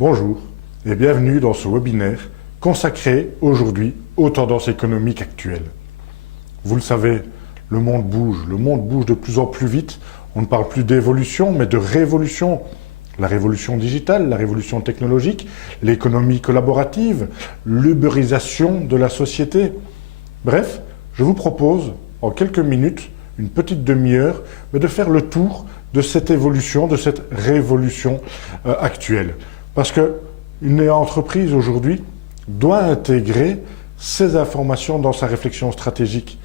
Bonjour et bienvenue dans ce webinaire consacré aujourd'hui aux tendances économiques actuelles. Vous le savez, le monde bouge de plus en plus vite. On ne parle plus d'évolution mais de révolution. La révolution digitale, la révolution technologique, l'économie collaborative, l'uberisation de la société. Bref, je vous propose en quelques minutes, une petite demi-heure, de faire le tour de cette évolution, de cette révolution actuelle. Parce qu'une entreprise aujourd'hui doit intégrer ces informations dans sa réflexion stratégique.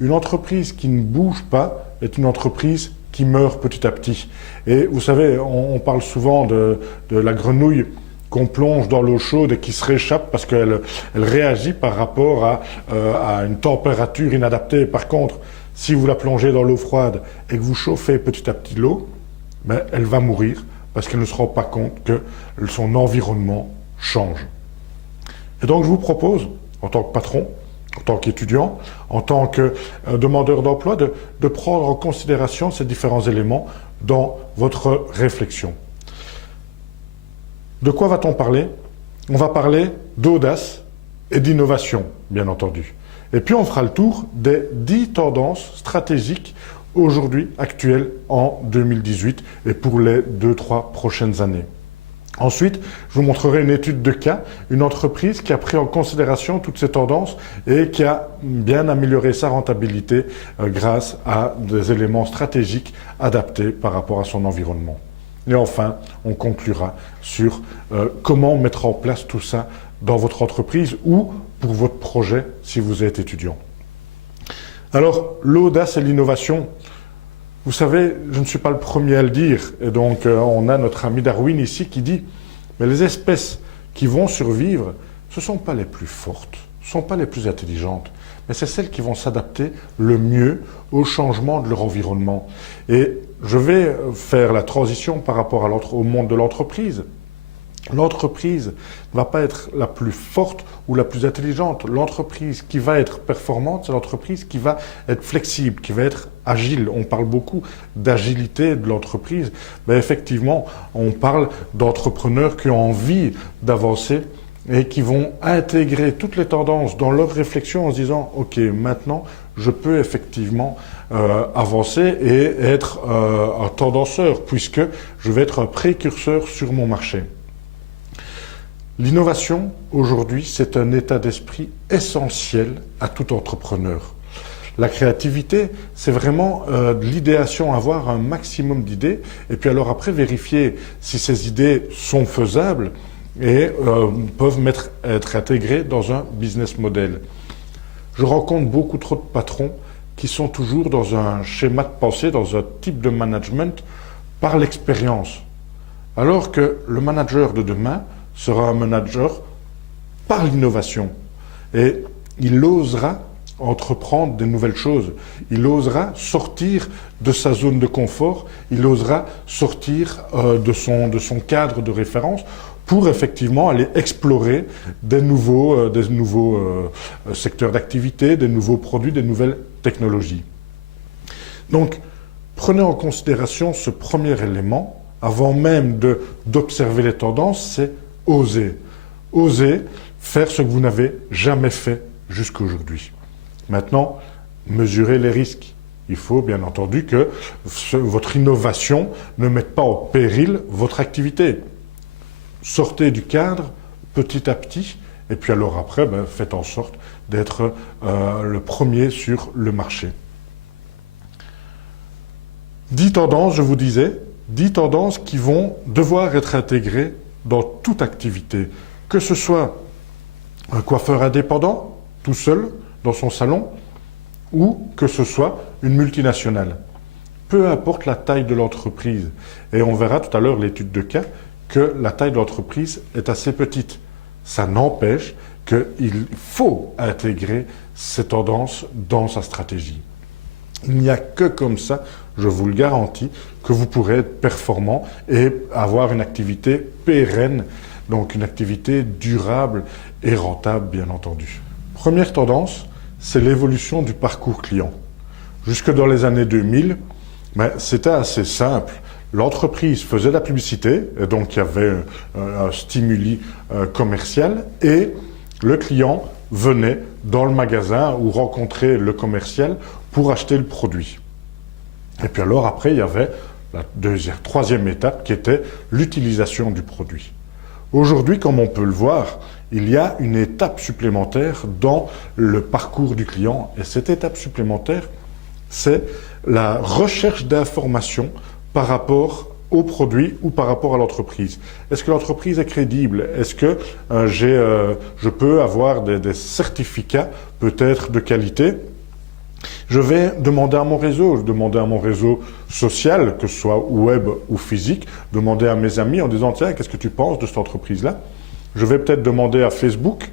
Une entreprise qui ne bouge pas est une entreprise qui meurt petit à petit. Et vous savez, on parle souvent de la grenouille qu'on plonge dans l'eau chaude et qui se réchappe parce qu'elle réagit par rapport à une température inadaptée. Par contre, si vous la plongez dans l'eau froide et que vous chauffez petit à petit l'eau, elle va mourir parce qu'elle ne se rend pas compte que son environnement change. Et donc je vous propose, en tant que patron, en tant qu'étudiant, en tant que demandeur d'emploi, de prendre en considération ces différents éléments dans votre réflexion. De quoi va-t-on parler? On va parler d'audace et d'innovation, bien entendu. Et puis on fera le tour des 10 tendances stratégiques aujourd'hui, actuelles, en 2018 et pour les 2-3 prochaines années. Ensuite, je vous montrerai une étude de cas, une entreprise qui a pris en considération toutes ces tendances et qui a bien amélioré sa rentabilité grâce à des éléments stratégiques adaptés par rapport à son environnement. Et enfin, on conclura sur comment mettre en place tout ça dans votre entreprise ou pour votre projet si vous êtes étudiant. Alors, l'audace et l'innovation, vous savez, je ne suis pas le premier à le dire. Et donc, on a notre ami Darwin ici qui dit « Mais les espèces qui vont survivre, ce ne sont pas les plus fortes, ce ne sont pas les plus intelligentes, mais c'est celles qui vont s'adapter le mieux au changement de leur environnement. » Et je vais faire la transition par rapport au monde de l'entreprise. L'entreprise ne va pas être la plus forte ou la plus intelligente. L'entreprise qui va être performante, c'est l'entreprise qui va être flexible, qui va être agile. On parle beaucoup d'agilité de l'entreprise. Mais effectivement, on parle d'entrepreneurs qui ont envie d'avancer et qui vont intégrer toutes les tendances dans leur réflexion en se disant « Ok, maintenant, je peux effectivement avancer et être un tendanceur puisque je vais être un précurseur sur mon marché. » L'innovation, aujourd'hui, c'est un état d'esprit essentiel à tout entrepreneur. La créativité, c'est vraiment de l'idéation, avoir un maximum d'idées, et puis alors après vérifier si ces idées sont faisables et peuvent être intégrées dans un business model. Je rencontre beaucoup trop de patrons qui sont toujours dans un schéma de pensée, dans un type de management par l'expérience. Alors que le manager de demain sera un manager par l'innovation. Et il osera entreprendre de nouvelles choses. Il osera sortir de sa zone de confort. Il osera sortir de son cadre de référence pour effectivement aller explorer des nouveaux secteurs d'activité, des nouveaux produits, des nouvelles technologies. Donc, prenez en considération ce premier élément avant même d'observer les tendances, c'est oser. Oser faire ce que vous n'avez jamais fait jusqu'à aujourd'hui. Maintenant, mesurez les risques. Il faut bien entendu que votre innovation ne mette pas en péril votre activité. Sortez du cadre petit à petit et puis alors après, faites en sorte d'être le premier sur le marché. 10 tendances, je vous disais, 10 tendances qui vont devoir être intégrées dans toute activité, que ce soit un coiffeur indépendant, tout seul, dans son salon, ou que ce soit une multinationale. Peu importe la taille de l'entreprise. Et on verra tout à l'heure l'étude de cas que la taille de l'entreprise est assez petite. Ça n'empêche qu'il faut intégrer ces tendances dans sa stratégie. Il n'y a que comme ça, je vous le garantis, que vous pourrez être performant et avoir une activité pérenne, donc une activité durable et rentable, bien entendu. Première tendance, c'est l'évolution du parcours client. Jusque dans les années 2000, c'était assez simple. L'entreprise faisait de la publicité, et donc il y avait un stimuli commercial, et le client venait dans le magasin ou rencontrait le commercial pour acheter le produit. Et puis alors après, il y avait la troisième étape qui était l'utilisation du produit. Aujourd'hui, comme on peut le voir, il y a une étape supplémentaire dans le parcours du client. Et cette étape supplémentaire, c'est la recherche d'informations par rapport au produit ou par rapport à l'entreprise. Est-ce que l'entreprise est crédible? Est-ce que je peux avoir des certificats peut-être de qualité? Je vais demander à mon réseau social, que ce soit web ou physique, demander à mes amis en disant « Tiens, qu'est-ce que tu penses de cette entreprise-là » Je vais peut-être demander à Facebook,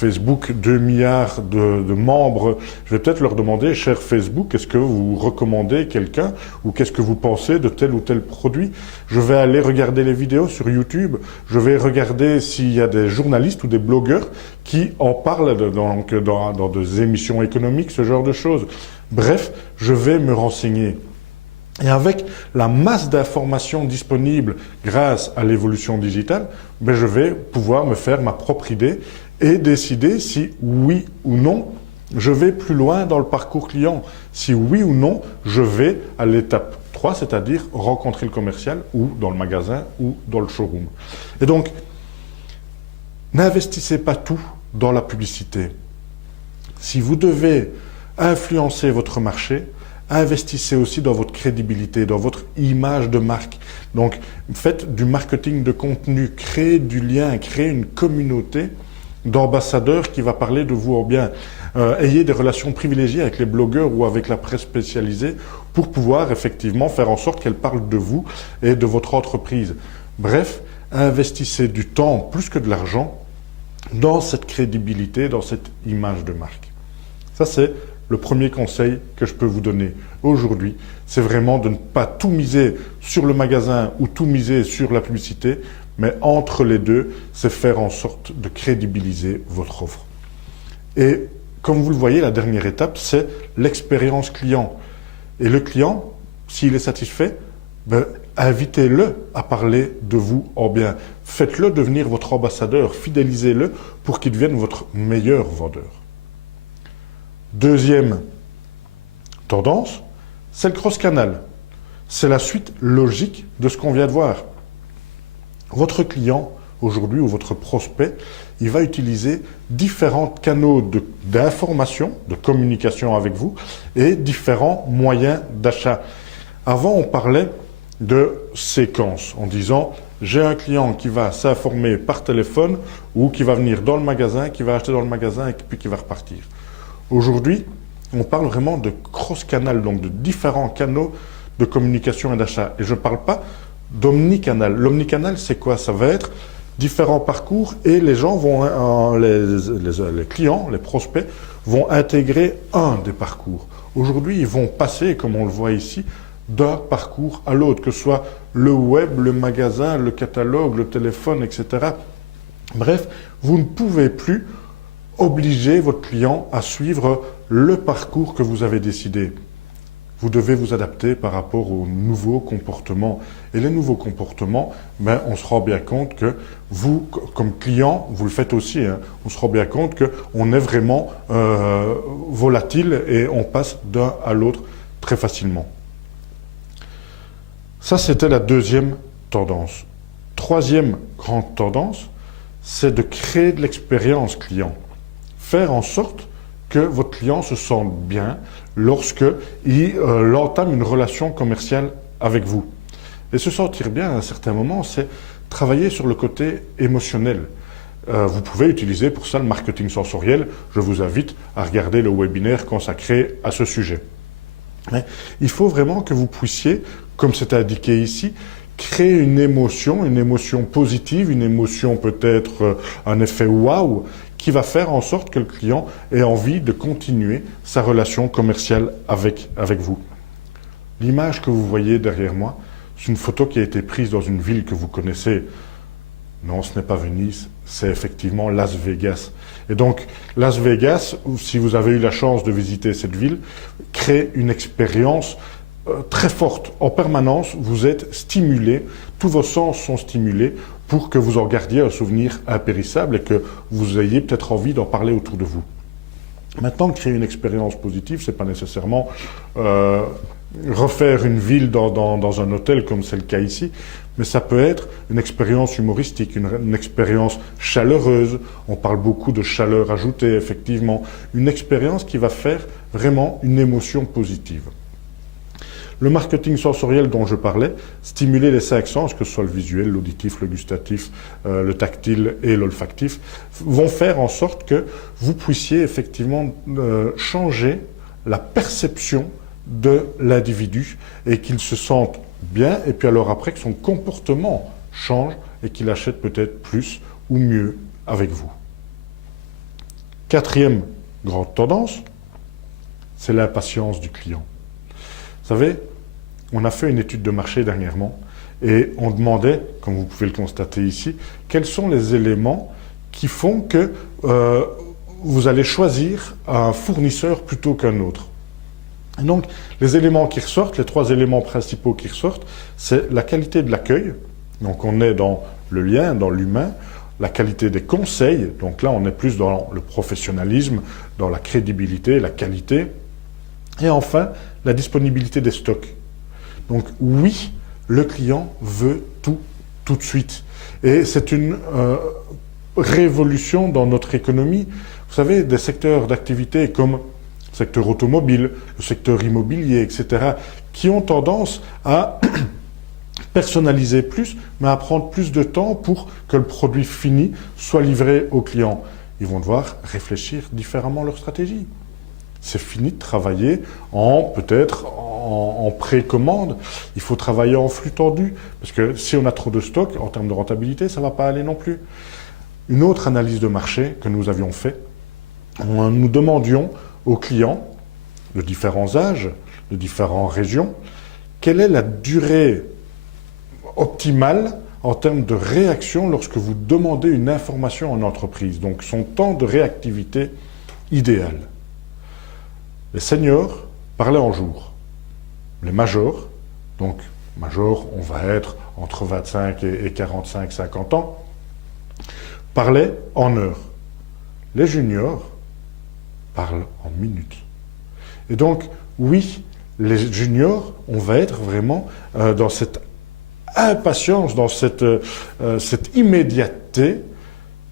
2 milliards de membres, je vais peut-être leur demander « Cher Facebook, est-ce que vous recommandez quelqu'un ou qu'est-ce que vous pensez de tel ou tel produit ?» Je vais aller regarder les vidéos sur YouTube, je vais regarder s'il y a des journalistes ou des blogueurs qui en parlent dans des émissions économiques, ce genre de choses. Bref, je vais me renseigner. Et avec la masse d'informations disponibles grâce à l'évolution digitale, ben je vais pouvoir me faire ma propre idée et décider si oui ou non je vais plus loin dans le parcours client. Si oui ou non je vais à l'étape 3, c'est-à-dire rencontrer le commercial ou dans le magasin ou dans le showroom. Et donc, n'investissez pas tout dans la publicité. Si vous devez influencer votre marché, investissez aussi dans votre crédibilité, dans votre image de marque. Donc, faites du marketing de contenu, créez du lien, créez une communauté d'ambassadeurs qui va parler de vous en bien. Ayez des relations privilégiées avec les blogueurs ou avec la presse spécialisée pour pouvoir effectivement faire en sorte qu'elle parle de vous et de votre entreprise. Bref, investissez du temps plus que de l'argent dans cette crédibilité, dans cette image de marque. Ça, c'est le premier conseil que je peux vous donner aujourd'hui. C'est vraiment de ne pas tout miser sur le magasin ou tout miser sur la publicité, mais entre les deux, c'est faire en sorte de crédibiliser votre offre. Et comme vous le voyez, la dernière étape, c'est l'expérience client. Et le client, s'il est satisfait, ben, invitez-le à parler de vous en bien. Faites-le devenir votre ambassadeur, fidélisez-le pour qu'il devienne votre meilleur vendeur. Deuxième tendance, c'est le cross-canal. C'est la suite logique de ce qu'on vient de voir. Votre client, aujourd'hui, ou votre prospect, il va utiliser différents canaux d'information, de communication avec vous et différents moyens d'achat. Avant, on parlait de séquences en disant « j'ai un client qui va s'informer par téléphone ou qui va venir dans le magasin, qui va acheter dans le magasin et puis qui va repartir ». Aujourd'hui, on parle vraiment de cross-canal, donc de différents canaux de communication et d'achat. Et je ne parle pas d'omnicanal. L'omnicanal, c'est quoi? Ça va être différents parcours et les gens vont, les clients, les prospects, vont intégrer un des parcours. Aujourd'hui, ils vont passer, comme on le voit ici, d'un parcours à l'autre, que ce soit le web, le magasin, le catalogue, le téléphone, etc. Bref, vous ne pouvez plus obliger votre client à suivre le parcours que vous avez décidé. Vous devez vous adapter par rapport aux nouveaux comportements. Et les nouveaux comportements, ben, on se rend bien compte que vous, comme client, vous le faites aussi, hein, on se rend bien compte qu'on est vraiment volatile et on passe d'un à l'autre très facilement. Ça, c'était la deuxième tendance. Troisième grande tendance, c'est de créer de l'expérience client. Faire en sorte que votre client se sente bien lorsqu'il entame une relation commerciale avec vous. Et se sentir bien à un certain moment, c'est travailler sur le côté émotionnel. Vous pouvez utiliser pour ça le marketing sensoriel. Je vous invite à regarder le webinaire consacré à ce sujet. Mais il faut vraiment que vous puissiez, comme c'est indiqué ici, créer une émotion positive, une émotion peut-être un effet waouh, qui va faire en sorte que le client ait envie de continuer sa relation commerciale avec vous. L'image que vous voyez derrière moi, c'est une photo qui a été prise dans une ville que vous connaissez. Non, ce n'est pas Venise, c'est effectivement Las Vegas. Et donc, Las Vegas, si vous avez eu la chance de visiter cette ville, crée une expérience très forte. En permanence, vous êtes stimulé, tous vos sens sont stimulés pour que vous en gardiez un souvenir impérissable et que vous ayez peut-être envie d'en parler autour de vous. Maintenant, créer une expérience positive, c'est pas nécessairement refaire une ville dans un hôtel comme c'est le cas ici, mais ça peut être une expérience humoristique, une expérience chaleureuse. On parle beaucoup de chaleur ajoutée, effectivement. Une expérience qui va faire vraiment une émotion positive. Le marketing sensoriel dont je parlais, stimuler les 5 sens, que ce soit le visuel, l'auditif, le gustatif, le tactile et l'olfactif, vont faire en sorte que vous puissiez effectivement changer la perception de l'individu et qu'il se sente bien, et puis alors après que son comportement change et qu'il achète peut-être plus ou mieux avec vous. 4e grande tendance, c'est l'impatience du client. Vous savez, on a fait une étude de marché dernièrement et on demandait, comme vous pouvez le constater ici, quels sont les éléments qui font que vous allez choisir un fournisseur plutôt qu'un autre. Et donc, les éléments qui ressortent, les 3 éléments principaux qui ressortent, c'est la qualité de l'accueil. Donc, on est dans le lien, dans l'humain, la qualité des conseils. Donc là, on est plus dans le professionnalisme, dans la crédibilité, la qualité. Et enfin, la disponibilité des stocks. Donc oui, le client veut tout de suite. Et c'est une révolution dans notre économie. Vous savez, des secteurs d'activité comme le secteur automobile, le secteur immobilier, etc., qui ont tendance à personnaliser plus, mais à prendre plus de temps pour que le produit fini soit livré au client. Ils vont devoir réfléchir différemment leur stratégie. C'est fini de travailler peut-être en précommande. Il faut travailler en flux tendu, parce que si on a trop de stock, en termes de rentabilité, ça ne va pas aller non plus. Une autre analyse de marché que nous avions fait, nous demandions aux clients de différents âges, de différentes régions, quelle est la durée optimale en termes de réaction lorsque vous demandez une information en entreprise, donc son temps de réactivité idéal. Les seniors parlaient en jours. Les majors, donc majors, on va être entre 25 et 45, 50 ans, parlaient en heures. Les juniors parlent en minutes. Et donc, oui, les juniors, on va être vraiment dans cette impatience, dans cette immédiateté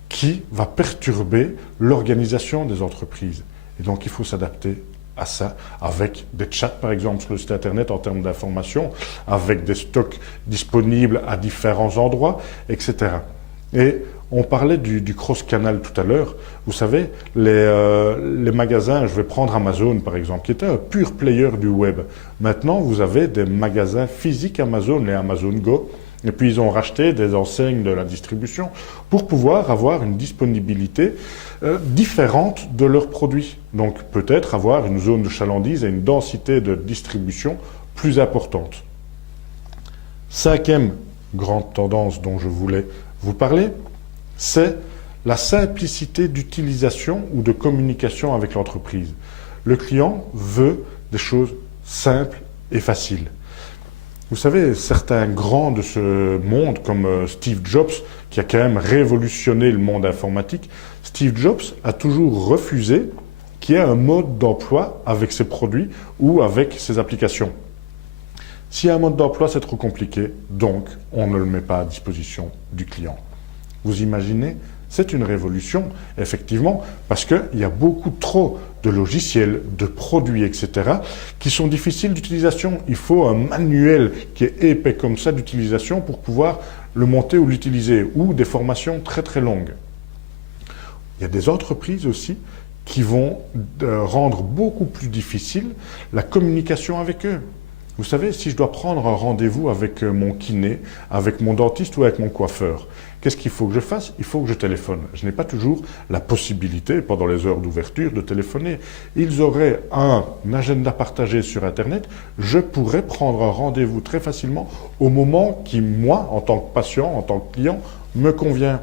qui va perturber l'organisation des entreprises. Et donc, il faut s'adapter à ça, avec des chats, par exemple, sur le site Internet en termes d'information, avec des stocks disponibles à différents endroits, etc. Et on parlait du cross-canal tout à l'heure. Vous savez, les magasins, je vais prendre Amazon, par exemple, qui était un pur player du web. Maintenant, vous avez des magasins physiques Amazon, les Amazon Go, et puis ils ont racheté des enseignes de la distribution pour pouvoir avoir une disponibilité différente de leurs produits. Donc peut-être avoir une zone de chalandise et une densité de distribution plus importante. 5e grande tendance dont je voulais vous parler, c'est la simplicité d'utilisation ou de communication avec l'entreprise. Le client veut des choses simples et faciles. Vous savez, certains grands de ce monde, comme Steve Jobs, qui a quand même révolutionné le monde informatique, Steve Jobs a toujours refusé qu'il y ait un mode d'emploi avec ses produits ou avec ses applications. S'il y a un mode d'emploi, c'est trop compliqué, donc on ne le met pas à disposition du client. Vous imaginez? C'est une révolution, effectivement, parce qu'il y a beaucoup trop de logiciels, de produits, etc., qui sont difficiles d'utilisation. Il faut un manuel qui est épais comme ça d'utilisation pour pouvoir le monter ou l'utiliser, ou des formations très très longues. Il y a des entreprises aussi qui vont rendre beaucoup plus difficile la communication avec eux. Vous savez, si je dois prendre un rendez-vous avec mon kiné, avec mon dentiste ou avec mon coiffeur, qu'est-ce qu'il faut que je fasse? Il faut que je téléphone. Je n'ai pas toujours la possibilité, pendant les heures d'ouverture, de téléphoner. Ils auraient un agenda partagé sur Internet. Je pourrais prendre un rendez-vous très facilement au moment qui, moi, en tant que patient, en tant que client, me convient.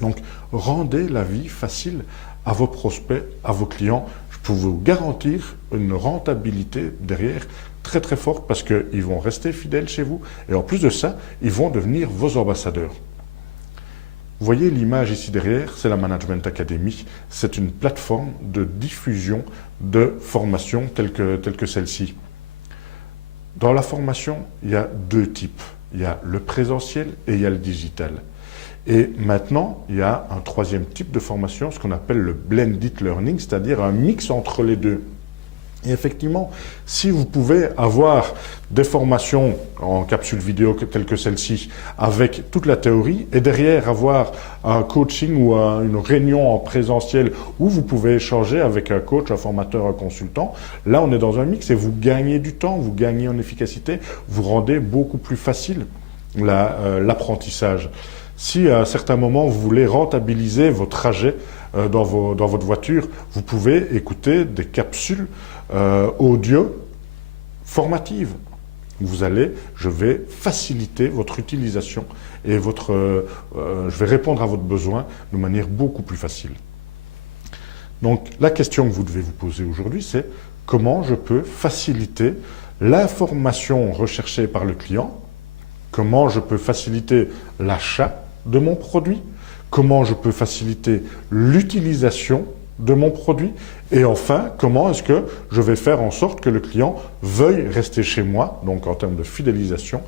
Donc, rendez la vie facile à vos prospects, à vos clients. Je peux vous garantir une rentabilité derrière très très forte parce qu'ils vont rester fidèles chez vous et en plus de ça, ils vont devenir vos ambassadeurs. Vous voyez l'image ici derrière, c'est la Management Academy. C'est une plateforme de diffusion de formations telles que celle-ci. Dans la formation, il y a deux types. Il y a le présentiel et il y a le digital. Et maintenant, il y a un troisième type de formation, ce qu'on appelle le blended learning, c'est-à-dire un mix entre les deux. Et effectivement, si vous pouvez avoir des formations en capsule vidéo telles que celle-ci, avec toute la théorie, et derrière avoir un coaching ou une réunion en présentiel où vous pouvez échanger avec un coach, un formateur, un consultant, là on est dans un mix et vous gagnez du temps, vous gagnez en efficacité, vous rendez beaucoup plus facile l'apprentissage. Si à un certain moment vous voulez rentabiliser vos trajets dans votre voiture, vous pouvez écouter des capsules audio formatives. Je vais faciliter votre utilisation et je vais répondre à votre besoin de manière beaucoup plus facile. Donc la question que vous devez vous poser aujourd'hui, c'est comment je peux faciliter l'information recherchée par le client, comment je peux faciliter l'achat de mon produit, comment je peux faciliter l'utilisation de mon produit et enfin, comment est-ce que je vais faire en sorte que le client veuille rester chez moi, donc en termes de fidélisation,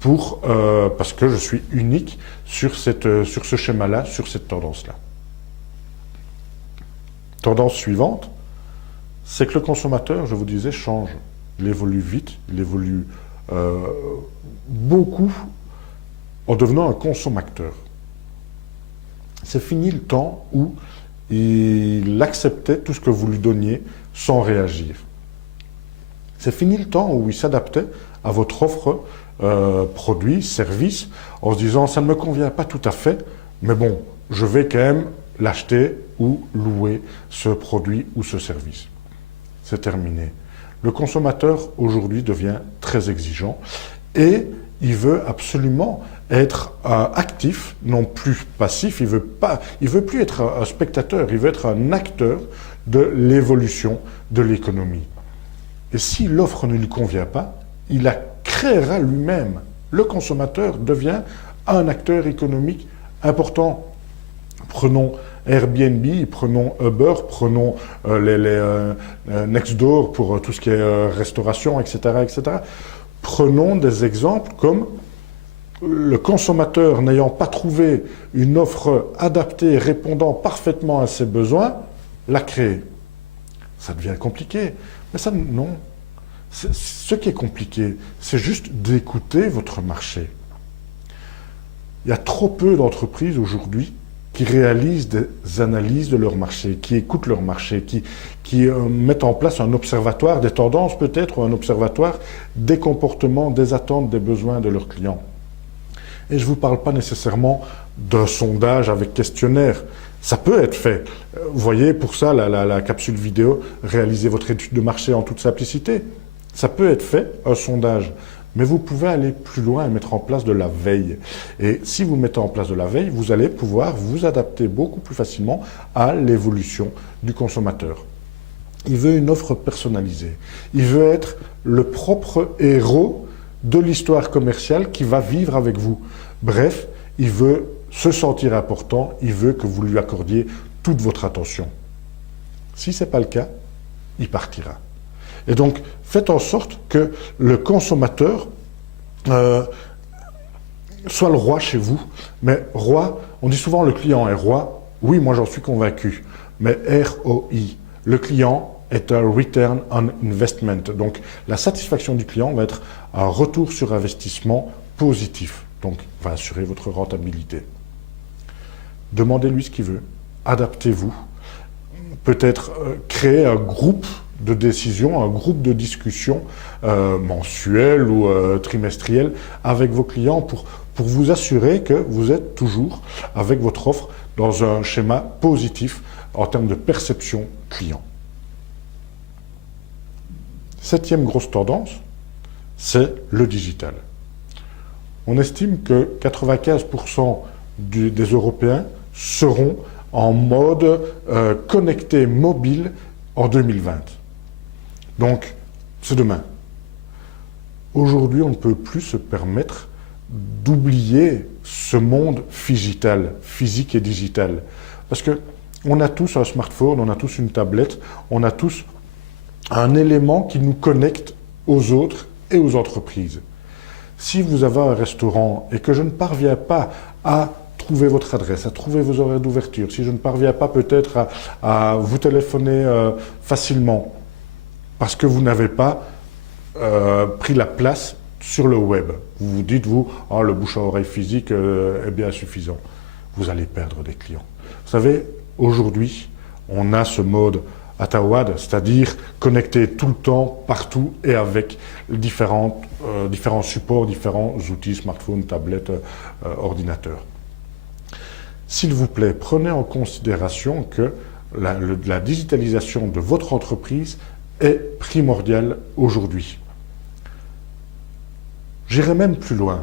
parce que je suis unique sur ce schéma-là, sur cette tendance-là. Tendance suivante, c'est que le consommateur, je vous disais, change. Il évolue vite, il évolue beaucoup en devenant un consommateur. C'est fini le temps où il acceptait tout ce que vous lui donniez sans réagir. C'est fini le temps où il s'adaptait à votre offre, produit, service, en se disant « ça ne me convient pas tout à fait, mais bon, je vais quand même l'acheter ou louer ce produit ou ce service ». C'est terminé. Le consommateur aujourd'hui devient très exigeant et il veut absolument être actif, non plus passif. Il veut plus être un spectateur, il veut être un acteur de l'évolution de l'économie. Et si l'offre ne lui convient pas, il la créera lui-même. Le consommateur devient un acteur économique important. Prenons Airbnb, prenons Uber, prenons Nextdoor pour tout ce qui est restauration, etc., etc. Prenons des exemples comme le consommateur n'ayant pas trouvé une offre adaptée, répondant parfaitement à ses besoins, l'a créée. Ça devient compliqué. Mais ça, non. Ce qui est compliqué, c'est juste d'écouter votre marché. Il y a trop peu d'entreprises aujourd'hui qui réalisent des analyses de leur marché, qui écoutent leur marché, qui mettent en place un observatoire des tendances peut-être, ou un observatoire des comportements, des attentes, des besoins de leurs clients. Et je ne vous parle pas nécessairement d'un sondage avec questionnaire. Ça peut être fait. Vous voyez, pour ça, la capsule vidéo, réalisez votre étude de marché en toute simplicité. Ça peut être fait, un sondage. Mais vous pouvez aller plus loin et mettre en place de la veille. Et si vous mettez en place de la veille, vous allez pouvoir vous adapter beaucoup plus facilement à l'évolution du consommateur. Il veut une offre personnalisée. Il veut être le propre héros de l'histoire commerciale qui va vivre avec vous. Bref, il veut se sentir important, il veut que vous lui accordiez toute votre attention. Si ce n'est pas le cas, il partira. Et donc, faites en sorte que le consommateur soit le roi chez vous. Mais roi, on dit souvent le client est roi. Oui, moi j'en suis convaincu. Mais ROI, le client est un Return on Investment. Donc, la satisfaction du client va être un retour sur investissement positif. Donc, va assurer votre rentabilité. Demandez-lui ce qu'il veut. Adaptez-vous. Peut-être créer un groupe de décision, un groupe de discussion mensuel ou trimestriel avec vos clients pour vous assurer que vous êtes toujours avec votre offre dans un schéma positif en termes de perception client. Septième grosse tendance, c'est le digital. On estime que 95% des Européens seront en mode connecté mobile en 2020. Donc, c'est demain. Aujourd'hui, on ne peut plus se permettre d'oublier ce monde digital, physique et digital. Parce que on a tous un smartphone, on a tous une tablette, on a tous un élément qui nous connecte aux autres et aux entreprises. Si vous avez un restaurant et que je ne parviens pas à trouver votre adresse, à trouver vos horaires d'ouverture, si je ne parviens pas peut-être à vous téléphoner facilement, parce que vous n'avez pas pris la place sur le web. Vous vous dites, oh, le bouche à oreille physique est bien suffisant. Vous allez perdre des clients. Vous savez, aujourd'hui, on a ce mode Atawad, c'est-à-dire connecté tout le temps, partout et avec différents supports, différents outils, smartphones, tablettes, ordinateurs. S'il vous plaît, prenez en considération que la digitalisation de votre entreprise est primordiale aujourd'hui. J'irai même plus loin.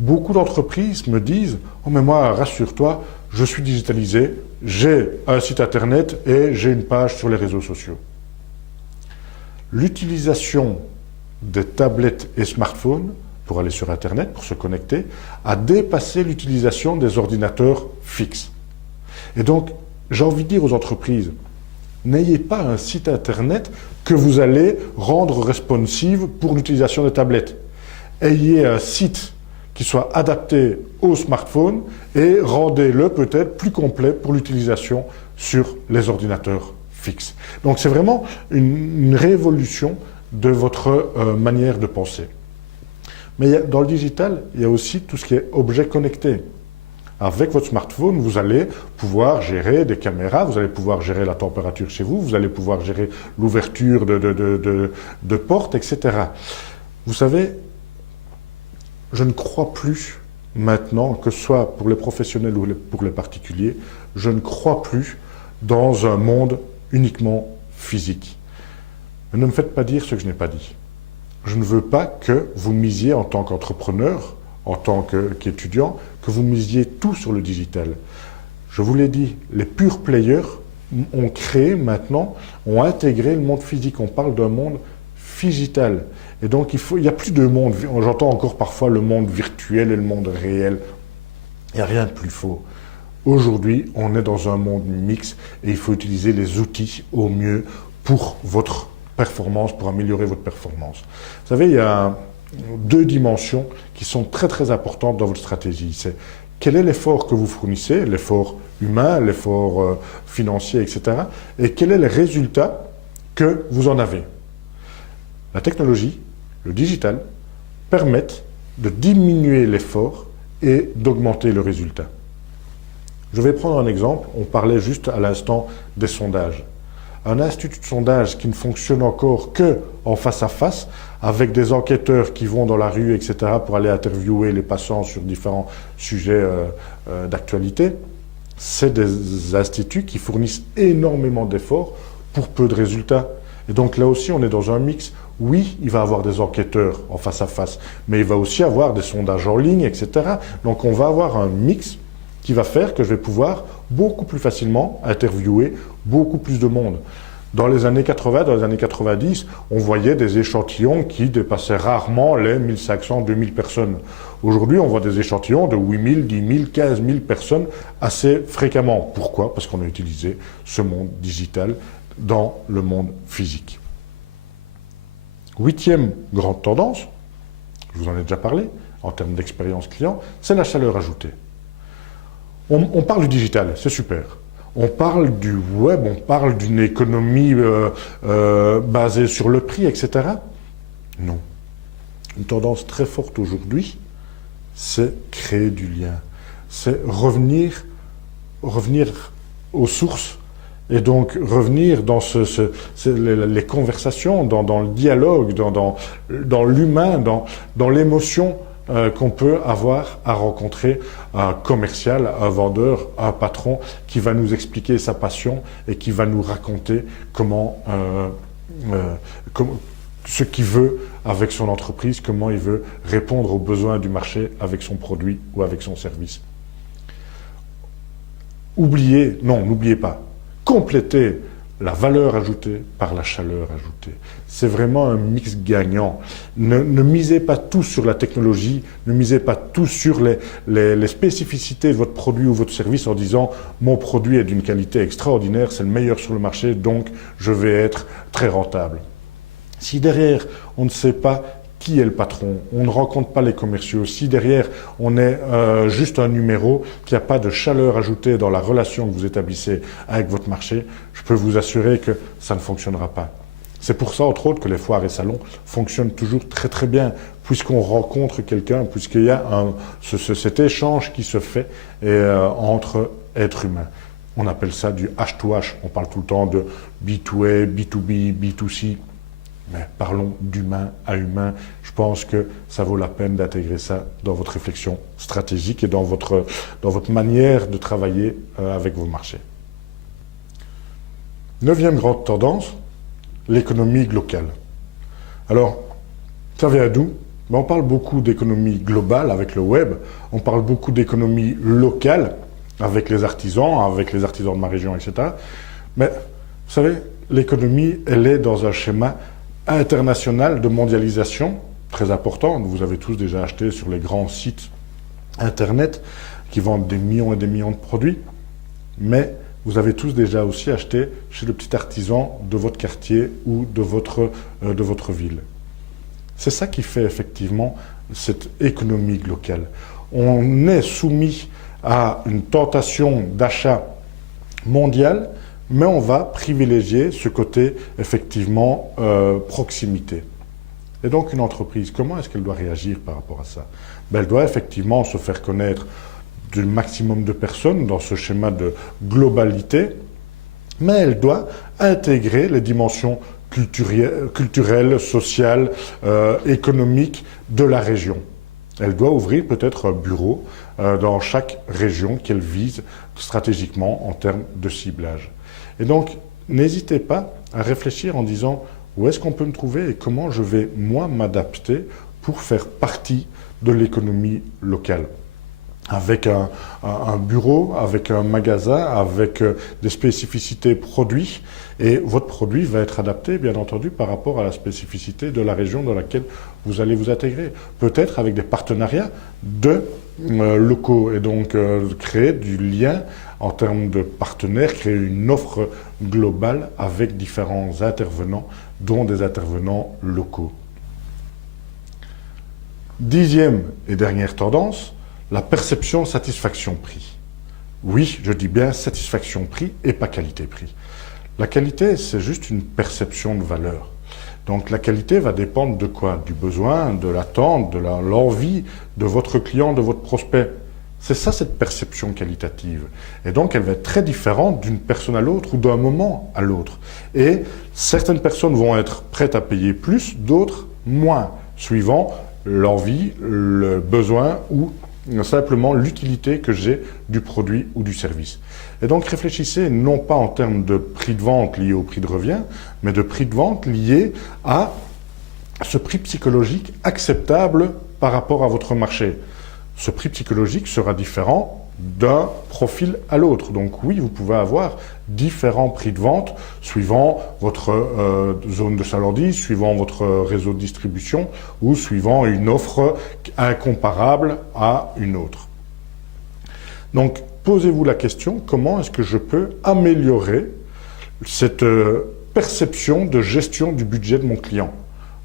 Beaucoup d'entreprises me disent « Oh mais moi, rassure-toi, je suis digitalisé, j'ai un site internet et j'ai une page sur les réseaux sociaux. » L'utilisation des tablettes et smartphones pour aller sur internet, pour se connecter, a dépassé l'utilisation des ordinateurs fixes. Et donc, j'ai envie de dire aux entreprises, n'ayez pas un site internet que vous allez rendre responsive pour l'utilisation des tablettes. Ayez un site qui soit adapté au smartphone et rendez-le peut-être plus complet pour l'utilisation sur les ordinateurs fixes. Donc c'est vraiment une révolution de votre manière de penser. Mais dans le digital, il y a aussi tout ce qui est objet connecté. Avec votre smartphone, vous allez pouvoir gérer des caméras, vous allez pouvoir gérer la température chez vous, vous allez pouvoir gérer l'ouverture de portes, etc. Vous savez, je ne crois plus maintenant, que ce soit pour les professionnels ou pour les particuliers, je ne crois plus dans un monde uniquement physique. Mais ne me faites pas dire ce que je n'ai pas dit. Je ne veux pas que vous misiez en tant qu'entrepreneur, en tant qu'étudiant, que vous misiez tout sur le digital. Je vous l'ai dit, les pure players ont créé maintenant, ont intégré le monde physique. On parle d'un monde digital. Et donc, il n'y a plus de monde. J'entends encore parfois le monde virtuel et le monde réel. Il n'y a rien de plus faux. Aujourd'hui, on est dans un monde mixte et il faut utiliser les outils au mieux pour votre performance, pour améliorer votre performance. Vous savez, il y a deux dimensions qui sont très très importantes dans votre stratégie. C'est quel est l'effort que vous fournissez, l'effort humain, l'effort financier, etc. Et quel est le résultat que vous en avez. La technologie, le digital, permettent de diminuer l'effort et d'augmenter le résultat. Je vais prendre un exemple. On parlait juste à l'instant des sondages. Un institut de sondage qui ne fonctionne encore que en face à face, avec des enquêteurs qui vont dans la rue, etc., pour aller interviewer les passants sur différents sujets d'actualité, c'est des instituts qui fournissent énormément d'efforts pour peu de résultats. Et donc là aussi, on est dans un mix. Oui, il va y avoir des enquêteurs en face à face, mais il va aussi avoir des sondages en ligne, etc. Donc on va avoir un mix qui va faire que je vais pouvoir beaucoup plus facilement interviewer beaucoup plus de monde. Dans les années 80, dans les années 90, on voyait des échantillons qui dépassaient rarement les 1500, 2000 personnes. Aujourd'hui, on voit des échantillons de 8000, 10 000, 15 000 personnes assez fréquemment. Pourquoi? Parce qu'on a utilisé ce monde digital dans le monde physique. Huitième grande tendance, je vous en ai déjà parlé, en termes d'expérience client, c'est la chaleur ajoutée. On parle du digital, c'est super. On parle du web, on parle d'une économie basée sur le prix, etc. Non. Une tendance très forte aujourd'hui, c'est créer du lien. C'est revenir aux sources et donc revenir dans les conversations, dans le dialogue, dans l'humain, dans l'émotion qu'on peut avoir à rencontrer un commercial, un vendeur, un patron qui va nous expliquer sa passion et qui va nous raconter ce qu'il veut avec son entreprise, comment il veut répondre aux besoins du marché avec son produit ou avec son service. N'oubliez pas, complétez la valeur ajoutée par la chaleur ajoutée. C'est vraiment un mix gagnant. Ne misez pas tout sur la technologie, ne misez pas tout sur les spécificités de votre produit ou votre service en disant « mon produit est d'une qualité extraordinaire, c'est le meilleur sur le marché, donc je vais être très rentable ». Si derrière, on ne sait pas qui est le patron, on ne rencontre pas les commerciaux, si derrière, on est juste un numéro, qu'il n'y a pas de chaleur ajoutée dans la relation que vous établissez avec votre marché, je peux vous assurer que ça ne fonctionnera pas. C'est pour ça, entre autres, que les foires et salons fonctionnent toujours très très bien, puisqu'on rencontre quelqu'un, puisqu'il y a cet échange qui se fait entre êtres humains. On appelle ça du H2H, on parle tout le temps de B2A, B2B, B2C. Mais parlons d'humain à humain. Je pense que ça vaut la peine d'intégrer ça dans votre réflexion stratégique et dans votre manière de travailler avec vos marchés. Neuvième grande tendance, l'économie locale. Alors, ça vient d'où? On parle beaucoup d'économie globale avec le web, on parle beaucoup d'économie locale avec les artisans de ma région, etc. Mais, vous savez, l'économie, elle est dans un schéma international de mondialisation, très important. Vous avez tous déjà acheté sur les grands sites Internet qui vendent des millions et des millions de produits, mais vous avez tous déjà aussi acheté chez le petit artisan de votre quartier ou de votre ville. C'est ça qui fait effectivement cette économie locale. On est soumis à une tentation d'achat mondial, mais on va privilégier ce côté, effectivement, proximité. Et donc, une entreprise, comment est-ce qu'elle doit réagir par rapport à ça? Elle doit effectivement se faire connaître du maximum de personnes dans ce schéma de globalité, mais elle doit intégrer les dimensions culturelles, sociales, économiques de la région. Elle doit ouvrir peut-être un bureau dans chaque région qu'elle vise stratégiquement en termes de ciblage. Et donc, n'hésitez pas à réfléchir en disant où est-ce qu'on peut me trouver et comment je vais, moi, m'adapter pour faire partie de l'économie locale. Avec un bureau, avec un magasin, avec des spécificités produits. Et votre produit va être adapté, bien entendu, par rapport à la spécificité de la région dans laquelle vous allez vous intégrer. Peut-être avec des partenariats de locaux et donc créer du lien en termes de partenaires, créer une offre globale avec différents intervenants, dont des intervenants locaux. Dixième et dernière tendance, la perception satisfaction-prix. Oui, je dis bien satisfaction-prix et pas qualité-prix. La qualité, c'est juste une perception de valeur. Donc la qualité va dépendre de quoi? Du besoin, de l'attente, de l'envie de votre client, de votre prospect. C'est ça, cette perception qualitative. Et donc, elle va être très différente d'une personne à l'autre ou d'un moment à l'autre. Et certaines personnes vont être prêtes à payer plus, d'autres moins, suivant l'envie, le besoin ou simplement l'utilité que j'ai du produit ou du service. Et donc, réfléchissez non pas en termes de prix de vente lié au prix de revient, mais de prix de vente lié à ce prix psychologique acceptable par rapport à votre marché. Ce prix psychologique sera différent d'un profil à l'autre. Donc oui, vous pouvez avoir différents prix de vente suivant votre zone de chalandise, suivant votre réseau de distribution ou suivant une offre incomparable à une autre. Donc, posez-vous la question, comment est-ce que je peux améliorer cette perception de gestion du budget de mon client?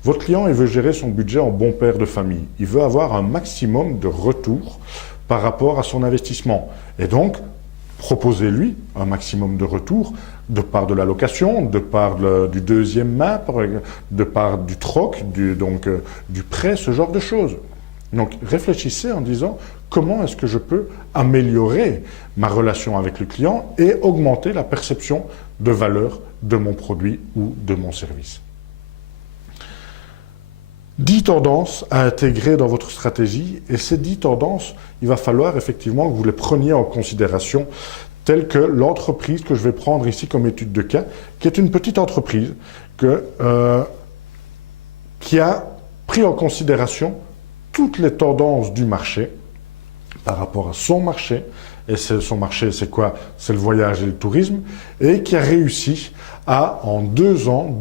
Votre client, il veut gérer son budget en bon père de famille. Il veut avoir un maximum de retour par rapport à son investissement. Et donc, proposez-lui un maximum de retour de part de la location, de part du deuxième main, de part du troc, du prêt, ce genre de choses. Donc, réfléchissez en disant comment est-ce que je peux améliorer ma relation avec le client et augmenter la perception de valeur de mon produit ou de mon service. 10 tendances à intégrer dans votre stratégie, et ces 10 tendances, il va falloir effectivement que vous les preniez en considération, telles que l'entreprise que je vais prendre ici comme étude de cas, qui est une petite entreprise qui a pris en considération toutes les tendances du marché par rapport à son marché et son marché, c'est quoi? C'est le voyage et le tourisme, et qui a réussi à, en 2 ans,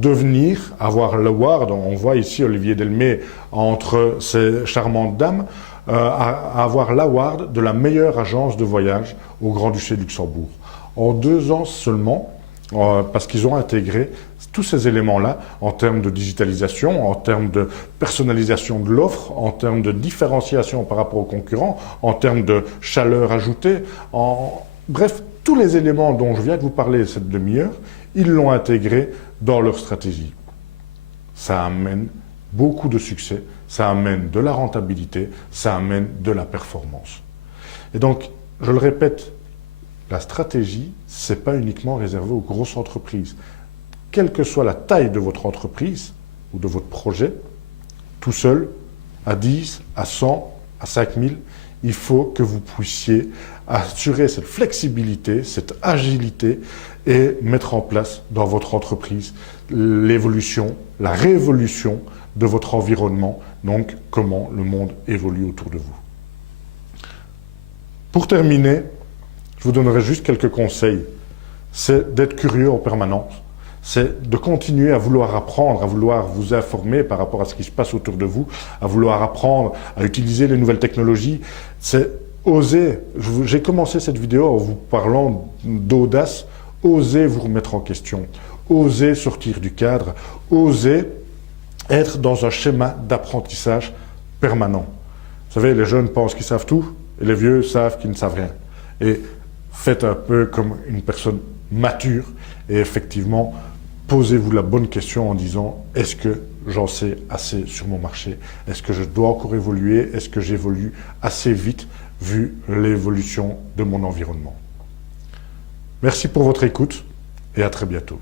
avoir l'award, on voit ici Olivier Delmé entre ces charmantes dames, à avoir l'award de la meilleure agence de voyage au Grand-Duché de Luxembourg. En 2 ans seulement, parce qu'ils ont intégré tous ces éléments-là en termes de digitalisation, en termes de personnalisation de l'offre, en termes de différenciation par rapport aux concurrents, en termes de chaleur ajoutée, bref, tous les éléments dont je viens de vous parler cette demi-heure, ils l'ont intégré dans leur stratégie. Ça amène beaucoup de succès, ça amène de la rentabilité, ça amène de la performance. Et donc, je le répète, la stratégie, ce n'est pas uniquement réservé aux grosses entreprises. Quelle que soit la taille de votre entreprise ou de votre projet, tout seul, à 10, à 100, à 5000, il faut que vous puissiez assurer cette flexibilité, cette agilité et mettre en place dans votre entreprise l'évolution, la révolution de votre environnement, donc comment le monde évolue autour de vous. Pour terminer, je vous donnerai juste quelques conseils. C'est d'être curieux en permanence. C'est de continuer à vouloir apprendre, à vouloir vous informer par rapport à ce qui se passe autour de vous, à vouloir apprendre à utiliser les nouvelles technologies. C'est oser. J'ai commencé cette vidéo en vous parlant d'audace. Osez vous remettre en question. Osez sortir du cadre. Osez être dans un schéma d'apprentissage permanent. Vous savez, les jeunes pensent qu'ils savent tout et les vieux savent qu'ils ne savent rien. Et faites un peu comme une personne mature et effectivement, posez-vous la bonne question en disant « Est-ce que j'en sais assez sur mon marché? Est-ce que je dois encore évoluer? Est-ce que j'évolue assez vite vu l'évolution de mon environnement ?» Merci pour votre écoute et à très bientôt.